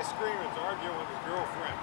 guy screaming is arguing with his girlfriend.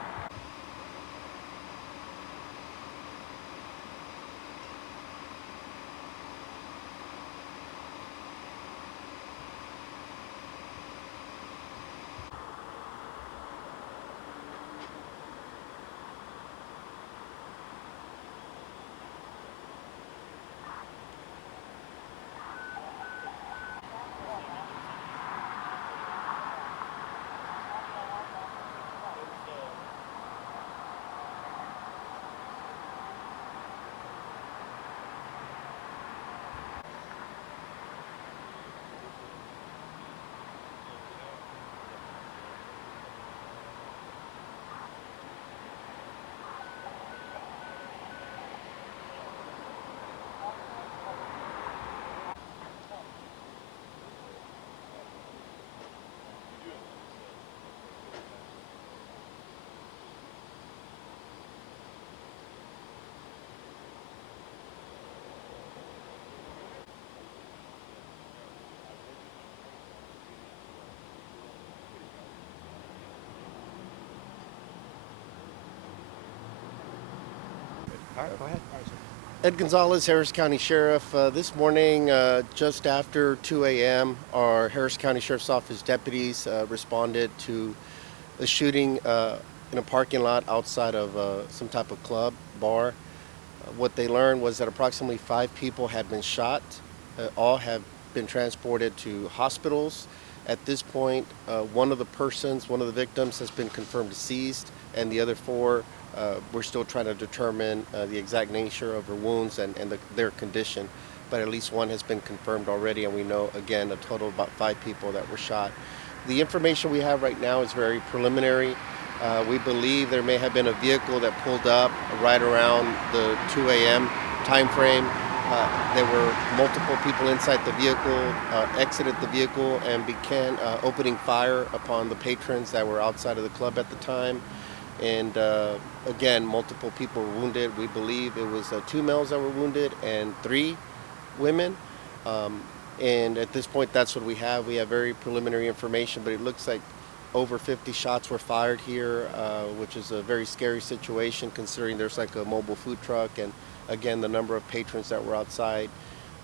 All right, go ahead. Ed Gonzalez, Harris County Sheriff. This morning, just after 2 a.m., our Harris County Sheriff's Office deputies responded to a shooting in a parking lot outside of some type of club, bar. What they learned was that approximately 5 people had been shot. All have been transported to hospitals. At this point, one of the victims has been confirmed deceased, and the other 4, we're still trying to determine the exact nature of her wounds and their condition. But at least one has been confirmed already, and we know, again, a total of about 5 people that were shot. The information we have right now is very preliminary. We believe there may have been a vehicle that pulled up right around the 2 a.m. time frame. There were multiple people inside the vehicle, exited the vehicle, and began opening fire upon the patrons that were outside of the club at the time. And again, multiple people were wounded. We believe it was 2 males that were wounded and 3 women. And at this point, that's what we have. We have very preliminary information, but it looks like over 50 shots were fired here, which is a very scary situation considering there's like a mobile food truck and again the number of patrons that were outside,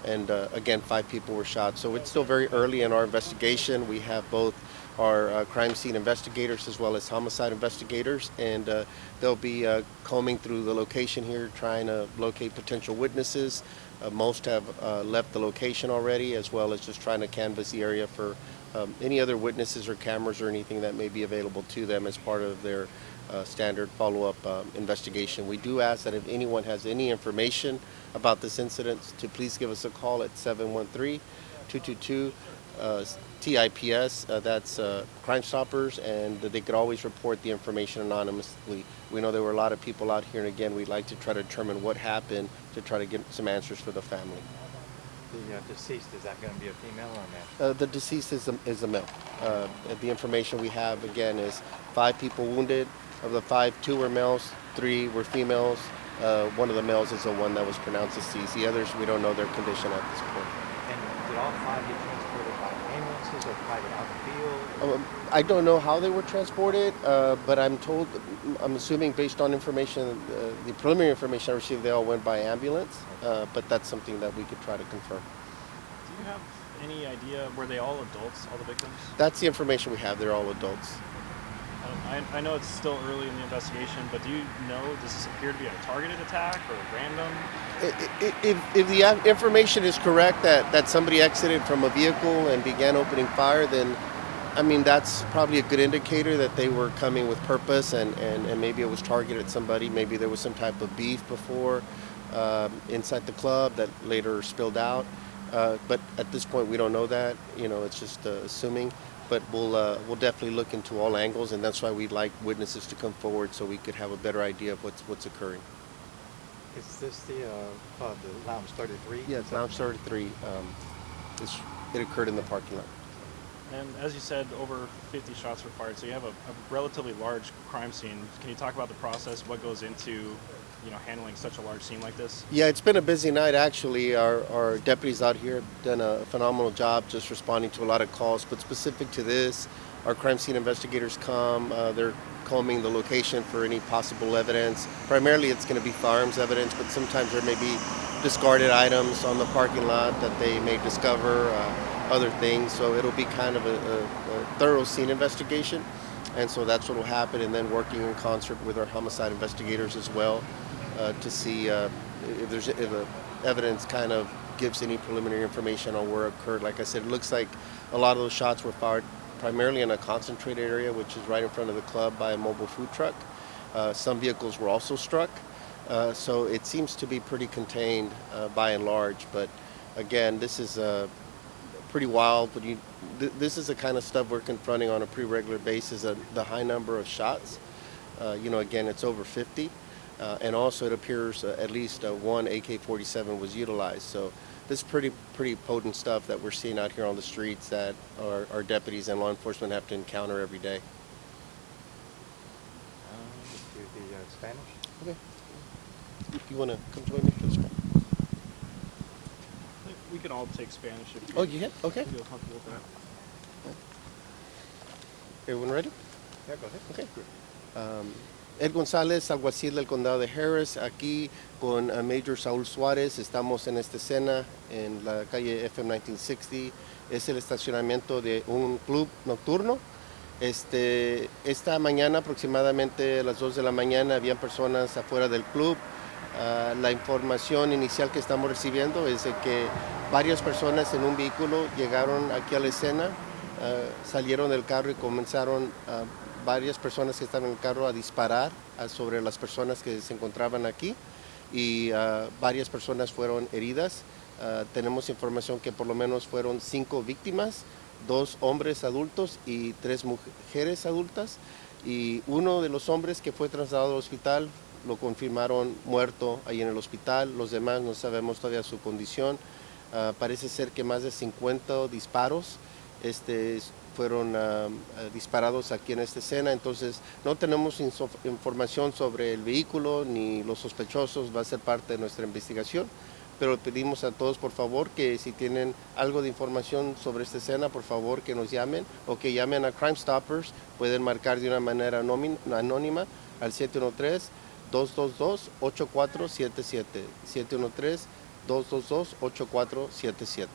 and again 5 people were shot. So it's still very early in our investigation. We have both our crime scene investigators as well as homicide investigators, and they'll be combing through the location here trying to locate potential witnesses. Most have left the location already, as well as just trying to canvass the area for any other witnesses or cameras or anything that may be available to them as part of their standard follow-up investigation. We do ask that if anyone has any information about this incident to please give us a call at 713-222-TIPS. That's Crime Stoppers, and they could always report the information anonymously. We know there were a lot of people out here, and again, we'd like to try to determine what happened to try to get some answers for the family. The deceased, is that going to be a female or a male? The deceased is a male. The information we have, again, is 5 people wounded. Of the 5, 2 were males, 3 were females. One of the males is the one that was pronounced deceased. The others, we don't know their condition at this point. And did all 5 get transported by ambulances or private out the field? I don't know how they were transported, but I'm assuming based on information, the preliminary information I received, they all went by ambulance, but that's something that we could try to confirm. Do you have any idea, were they all adults, all the victims? That's the information we have. They're all adults. I know it's still early in the investigation, but do you know, does this appear to be a targeted attack or random? If the information is correct that somebody exited from a vehicle and began opening fire, then I mean that's probably a good indicator that they were coming with purpose, and maybe it was targeted at somebody. Maybe there was some type of beef before inside the club that later spilled out. But at this point, we don't know that. You know, it's just assuming. But we'll definitely look into all angles, and that's why we'd like witnesses to come forward so we could have a better idea of what's occurring. Is this the Lounge 33? Yeah, it's Lounge 33. It occurred in the parking lot. And as you said, over 50 shots were fired, so you have a relatively large crime scene. Can you talk about the process, what goes into handling such a large scene like this? Yeah, it's been a busy night actually. Our deputies out here have done a phenomenal job just responding to a lot of calls, but specific to this, our crime scene investigators come, they're combing the location for any possible evidence. Primarily it's going to be firearms evidence, but sometimes there may be discarded items on the parking lot that they may discover, other things. So it'll be kind of a thorough scene investigation. And so that's what will happen, and then working in concert with our homicide investigators as well, to see if evidence kind of gives any preliminary information on where it occurred. Like I said, it looks like a lot of those shots were fired primarily in a concentrated area, which is right in front of the club by a mobile food truck. Some vehicles were also struck, so it seems to be pretty contained by and large. But again, this is pretty wild. But this is the kind of stuff we're confronting on a pretty regular basis. The high number of shots. Again, it's over 50. And also it appears at least one AK-47 was utilized. So this is pretty potent stuff that we're seeing out here on the streets that our deputies and law enforcement have to encounter every day. Do the Spanish? Okay. You want to come join me for this one? I think we can all take Spanish if you Oh, you can? Okay. feel comfortable with that. Everyone ready? Yeah, go ahead. Okay. Ed Gonzalez, alguacil del condado de Harris, aquí con Major Saúl Suárez. Estamos en esta escena en la calle FM 1960. Es el estacionamiento de un club nocturno. Esta mañana, aproximadamente a las 2 de la mañana, habían personas afuera del club. La información inicial que estamos recibiendo es de que varias personas en un vehículo llegaron aquí a la escena, salieron del carro y comenzaron varias personas que estaban en el carro a disparar sobre las personas que se encontraban aquí, y varias personas fueron heridas. Tenemos información que por lo menos fueron 5 víctimas, 2 hombres adultos y 3 mujeres adultas, y uno de los hombres que fue trasladado al hospital lo confirmaron muerto ahí en el hospital. Los demás no sabemos todavía su condición. Parece ser que más de 50 disparos fueron disparados aquí en esta escena. Entonces no tenemos información sobre el vehículo ni los sospechosos. Va a ser parte de nuestra investigación, pero pedimos a todos por favor que si tienen algo de información sobre esta escena, por favor que nos llamen o que llamen a Crime Stoppers. Pueden marcar de una manera anónima al 713-222-8477 713-222-8477.